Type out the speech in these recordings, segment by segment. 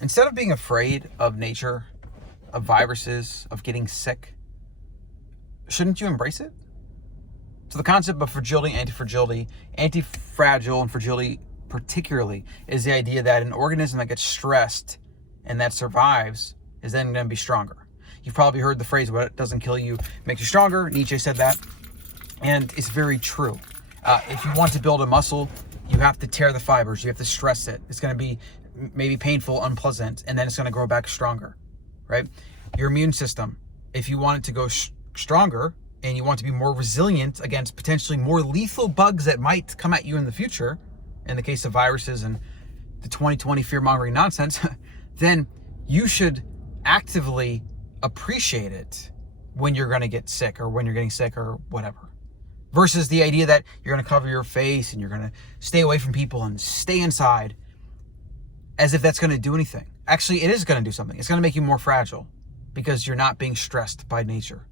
Instead of being afraid of nature, of viruses, of getting sick, shouldn't you embrace it? So the concept of fragility, antifragile and fragility particularly is the idea that an organism that gets stressed and that survives is then going to be stronger. You've probably heard the phrase, what doesn't kill you makes you stronger. Nietzsche said that. And it's very true. If you want to build a muscle, you have to tear the fibers. You have to stress it. It's going to be maybe painful, unpleasant, and then it's going to grow back stronger, right? Your immune system, if you want it to go stronger and you want to be more resilient against potentially more lethal bugs that might come at you in the future, in the case of viruses and the 2020 fear-mongering nonsense, then you should actively appreciate it when you're going to get sick or when you're getting sick or whatever. Versus the idea that you're going to cover your face and you're going to stay away from people and stay inside as if that's going to do anything. Actually, it is going to do something. It's going to make you more fragile because you're not being stressed by nature.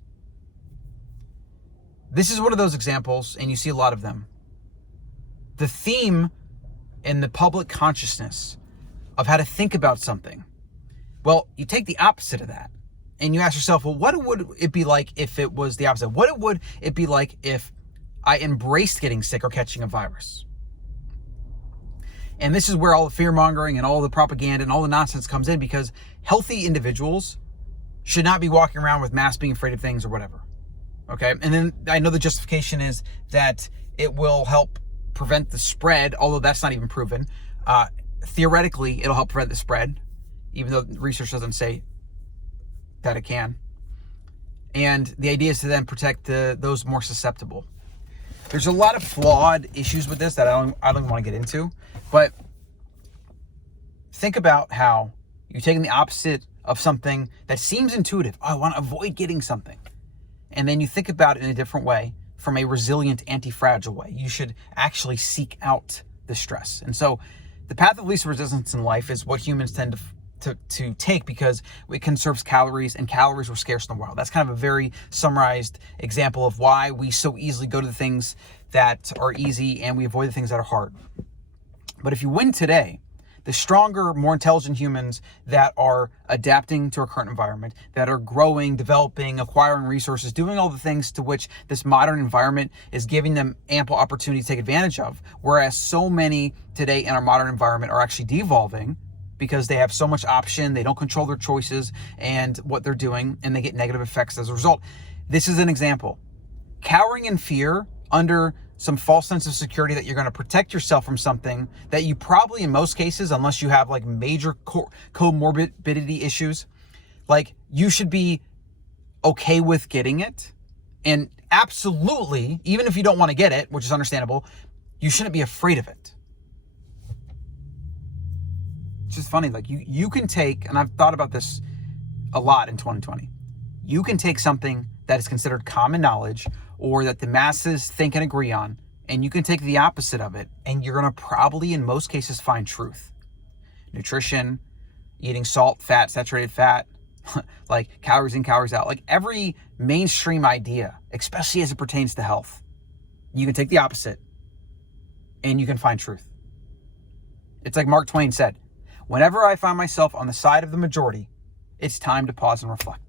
This is one of those examples, and you see a lot of them. The theme in the public consciousness of how to think about something. Well, you take the opposite of that and you ask yourself, well, what would it be like if it was the opposite? What would it be like if I embraced getting sick or catching a virus? And this is where all the fear-mongering and all the propaganda and all the nonsense comes in, because healthy individuals should not be walking around with masks, being afraid of things or whatever. Okay? And then I know the justification is that it will help prevent the spread, although that's not even proven. Theoretically, it'll help prevent the spread, even though research doesn't say that it can. And the idea is to then protect those more susceptible. There's a lot of flawed issues with this that I don't want to get into, but think about how you're taking the opposite of something that seems intuitive. Oh, I want to avoid getting something. And then you think about it in a different way, from a resilient, anti-fragile way. You should actually seek out the stress. And so the path of least resistance in life is what humans tend to take, because it conserves calories, and calories were scarce in the wild. That's kind of a very summarized example of why we so easily go to the things that are easy and we avoid the things that are hard. But if you win today, the stronger, more intelligent humans that are adapting to our current environment, that are growing, developing, acquiring resources, doing all the things to which this modern environment is giving them ample opportunity to take advantage of, whereas so many today in our modern environment are actually devolving because they have so much option, they don't control their choices and what they're doing, and they get negative effects as a result. This is an example. Cowering in fear under some false sense of security that you're going to protect yourself from something that you probably, in most cases, unless you have like major comorbidity issues, like you should be okay with getting it. And absolutely, even if you don't want to get it, which is understandable, you shouldn't be afraid of it. It's just funny, like you can take, and I've thought about this a lot in 2020, you can take something that is considered common knowledge or that the masses think and agree on, and you can take the opposite of it, and you're going to probably, in most cases, find truth. Nutrition, eating salt, fat, saturated fat, like calories in, calories out, like every mainstream idea, especially as it pertains to health, you can take the opposite and you can find truth. It's like Mark Twain said, whenever I find myself on the side of the majority, it's time to pause and reflect.